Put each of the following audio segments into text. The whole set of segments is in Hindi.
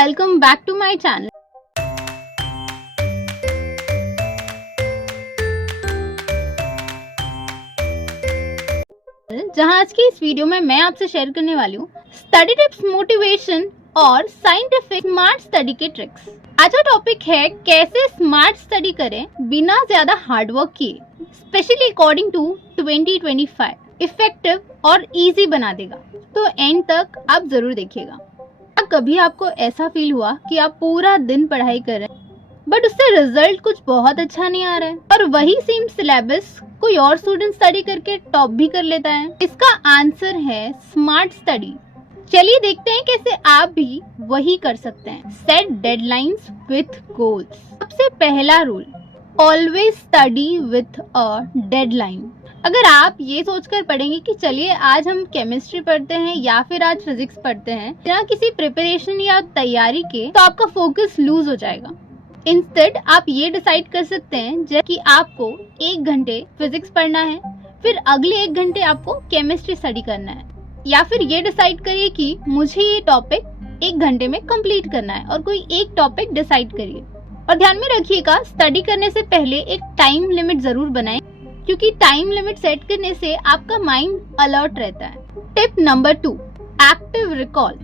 welcome back to my channel. जहां आज की इस वीडियो में मैं आपसे शेयर करने वाली हूँ स्टडी टिप्स, मोटिवेशन और साइंटिफिक स्मार्ट स्टडी के ट्रिक्स। आज का टॉपिक है कैसे स्मार्ट स्टडी करें बिना ज्यादा हार्डवर्क किए, स्पेशली अकॉर्डिंग टू 2025 इफेक्टिव और इजी बना देगा। तो एंड तक आप जरूर देखिएगा। कभी आपको ऐसा फील हुआ कि आप पूरा दिन पढ़ाई कर रहे हैं बट उससे रिजल्ट कुछ बहुत अच्छा नहीं आ रहा है और वही सेम सिलेबस कोई और स्टूडेंट स्टडी करके टॉप भी कर लेता है? इसका आंसर है स्मार्ट स्टडी। चलिए देखते हैं कैसे आप भी वही कर सकते हैं। Set deadlines with goals. सबसे पहला rule, always study with a deadline. अगर आप ये सोचकर पढ़ेंगे कि चलिए आज हम केमिस्ट्री पढ़ते हैं या फिर आज फिजिक्स पढ़ते हैं बिना किसी प्रिपरेशन या तैयारी के, तो आपका फोकस लूज हो जाएगा। इंस्टेड आप ये डिसाइड कर सकते हैं जैसे कि आपको 1 घंटे फिजिक्स पढ़ना है, फिर अगले 1 घंटे आपको केमिस्ट्री स्टडी करना है, या फिर ये डिसाइड करिए कि मुझे ये टॉपिक 1 घंटे में कंप्लीट करना है और कोई एक टॉपिक डिसाइड करिए। और ध्यान में रखिएगा, स्टडी करने से पहले एक टाइम लिमिट जरूर बनाएं, क्योंकि टाइम लिमिट सेट करने से आपका माइंड अलर्ट रहता है। Tip number 2, active recall.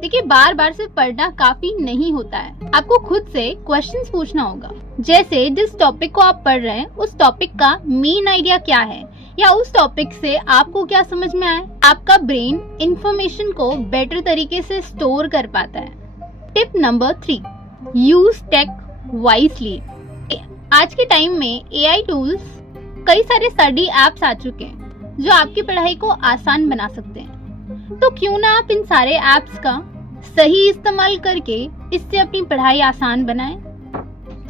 देखिए, बार बार से पढ़ना काफी नहीं होता है। आपको खुद से क्वेश्चंस पूछना होगा, जैसे जिस टॉपिक को आप पढ़ रहे हैं उस टॉपिक का मेन आइडिया क्या है, या उस टॉपिक से आपको क्या समझ में आए। आपका ब्रेन इंफॉर्मेशन को बेटर तरीके से स्टोर कर पाता है। Tip number 3, use tech wisely. आज के टाइम में एआई टूल्स, कई सारे स्टडी एप्स आ चुके हैं जो आपकी पढ़ाई को आसान बना सकते हैं। तो क्यों ना आप इन सारे एप्स का सही इस्तेमाल करके इससे अपनी पढ़ाई आसान बनाएं।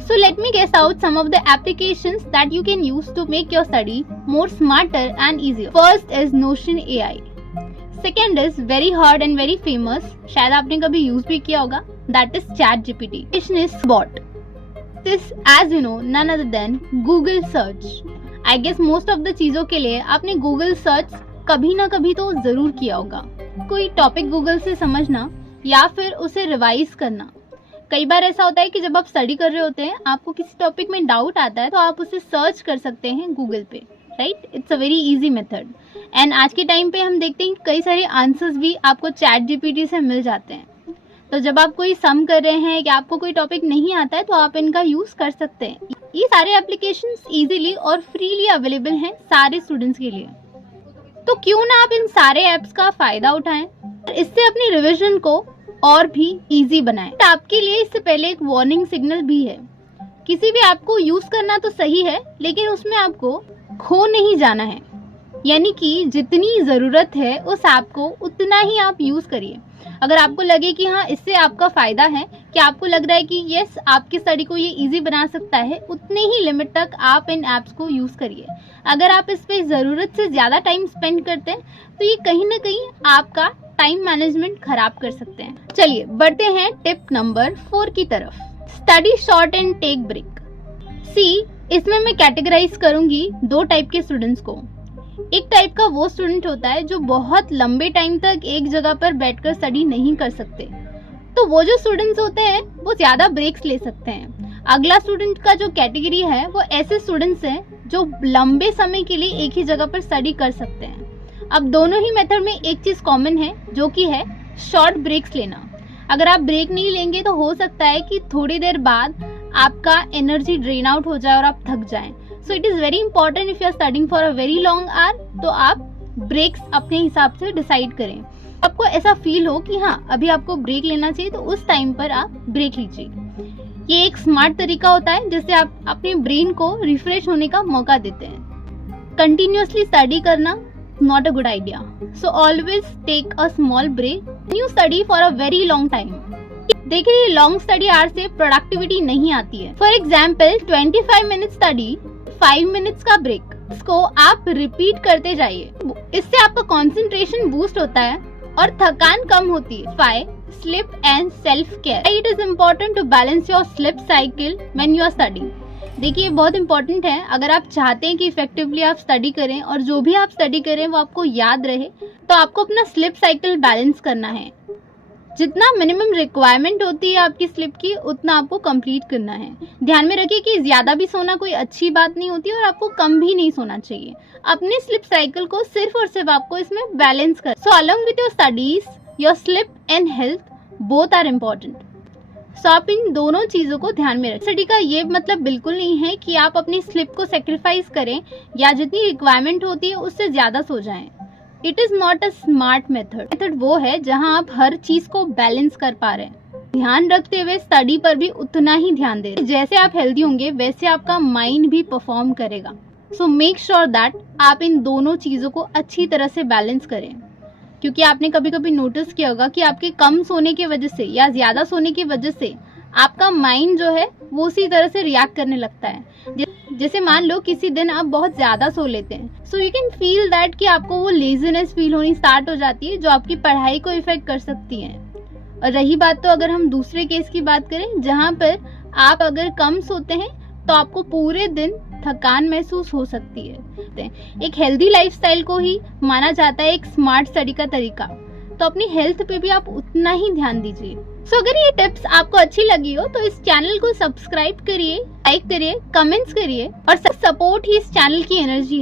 So let me guess out some of the applications that you can use to make your study more smarter and easier. First is Notion AI. Second is very hard and very famous, शायद आपने कभी यूज भी किया होगा, that is ChatGPT. Question is Bot. This, as you know, none other than Google search. I guess most of the चीजों के लिए आपने Google सर्च कभी ना कभी तो जरूर किया होगा। कोई टॉपिक गूगल से समझना या फिर उसे रिवाइज करना। कई बार ऐसा होता है कि जब आप स्टडी कर रहे होते हैं, आपको किसी टॉपिक में डाउट आता है तो आप उसे सर्च कर सकते हैं गूगल पे, right. It's a very easy method. And आज के टाइम पे हम देखते हैं कि कई सारे आंसर्स भी आपको ChatGPT से मिल जाते हैं। तो जब आप कोई सम कर रहे हैं या आपको कोई टॉपिक नहीं आता है तो आप इनका यूज कर सकते हैं। ये सारे एप्लीकेशंस इजीली और फ्रीली अवेलेबल हैं सारे स्टूडेंट्स के लिए। तो क्यों ना आप इन सारे ऐप्स का फायदा उठाएं और इससे अपनी रिवीजन को और भी इजी बनाएं। तो आपके लिए इससे पहले एक वार्निंग सिग्नल भी है। किसी भी ऐप को यूज करना तो सही है, लेकिन उसमें आपको खो नहीं जाना है। यानी कि जितनी जरूरत है उस ऐप को उतना ही आप यूज करिए। अगर आपको लगे कि हाँ इससे आपका फायदा है, कि आपको लग रहा है कि यस आपकी स्टडी को ये इजी बना सकता है, उतने ही लिमिट तक आप इन एप्स को यूज करिए। अगर आप इस पे जरूरत से ज्यादा टाइम स्पेंड करते हैं तो ये कहीं ना कहीं आपका टाइम मैनेजमेंट खराब कर सकते हैं। चलिए बढ़ते हैं टिप नंबर 4 की तरफ। Study short and take break. इसमें मैं कैटेगराइज करूंगी 2 टाइप के स्टूडेंट्स को। एक टाइप का वो स्टूडेंट होता है जो बहुत लंबे टाइम तक एक जगह पर बैठकर स्टडी नहीं कर सकते, तो वो जो स्टूडेंट्स होते हैं वो ज्यादा ब्रेक्स ले सकते हैं। अगला स्टूडेंट का जो कैटेगरी है वो ऐसे स्टूडेंट्स हैं जो लंबे समय के लिए एक ही जगह पर स्टडी कर सकते हैं। अब दोनों ही मेथड में एक चीज कॉमन है, जो कि है शॉर्ट ब्रेक्स लेना। अगर आप ब्रेक नहीं लेंगे तो हो सकता है कि थोड़ी देर बाद आपका एनर्जी ड्रेन आउट हो जाए और आप थक जाएं। So it is very important if you are studying for a very long hour, तो आप ब्रेक्स अपने हिसाब से डिसाइड करें। आपको ऐसा फील हो कि हाँ अभी आपको ब्रेक लेना चाहिए तो उस टाइम पर आप ब्रेक लीजिए। ये एक स्मार्ट तरीका होता है जिससे आप अपने ब्रेन को रिफ्रेश होने का मौका देते हैं। कंटिन्यूअसली स्टडी करना not a good idea, so always take a small break you study for a very long time. देखिए, लॉन्ग स्टडी आवर से प्रोडक्टिविटी नहीं आती है। For example 25 minute study, 5 minutes का ब्रेक, इसको आप रिपीट करते जाइए। इससे आपका कंसंट्रेशन बूस्ट होता है और थकान कम होती है। 5, sleep and self care. It is important to balance your sleep cycle when you are studying. देखिए, बहुत इंपॉर्टेंट है। अगर आप चाहते हैं कि इफेक्टिवली आप स्टडी करें और जो भी आप स्टडी करें वो आपको याद रहे, तो आपको अपना स्लीप साइकिल बैलेंस करना है। जितना मिनिमम रिक्वायरमेंट होती है आपकी स्लीप की उतना आपको कंप्लीट करना है। ध्यान में रखिए कि ज़्यादा भी सोना कोई अच्छी बात नहीं होती और आपको कम भी नहीं सोना चाहिए। अपने स्लीप साइकिल को सिर्फ और सिर्फ आपको इसमें बैलेंस कर। So along with your studies, your sleep and health both are important. So आप इन दोनों चीज़ों को ध्यान में रखें। स्टडी का ये मतलब बिल्कुल नहीं है कि आप अपनी स्लीप को सेक्रीफाइस करें या जितनी रिक्वायरमेंट होती है उससे ज़्यादा सो जाएं। It is not a smart method वो है जहां आप हर चीज़ को बैलेंस कर पा रहे हैं। ध्यान रखते हुए स्टडी पर भी उतना ही ध्यान दे रहे हैं। जैसे आप हेल्दी होंगे वैसे आपका माइंड भी परफॉर्म करेगा। सो मेक श्योर दैट आप इन दोनों चीज़ों को अच्छी तरह से बैलेंस करें, क्योंकि आपने कभी कभी नोटिस किया होगा कि आपके कम सोने की वजह से या ज़्यादा सोने की वजह से आपका माइंड जो है वो उसी तरह से रिएक्ट करने लगता है। जैसे मान लो किसी दिन आप बहुत ज़्यादा सो लेते हैं, so you can feel that कि आपको वो लेजीनेस फील होनी स्टार्ट हो जाती है जो आपकी पढ़ाई को इफेक्ट कर सकती है। और रही बात तो अगर हम दूसरे केस की बात करें जहाँ पर आप अगर कम सोते हैं तो आपको पूरे दिन थकान महसूस हो सकती है। एक हेल्दी लाइफस्टाइल को ही माना जाता है एक स्मार्ट स्टडी का तरीका, तो अपनी हेल्थ पे भी आप उतना ही ध्यान दीजिए। सो अगर ये टिप्स आपको अच्छी लगी हो तो इस चैनल को सब्सक्राइब करिए, लाइक करिए, कमेंट्स करिए और सपोर्ट ही इस चैनल की एनर्जी।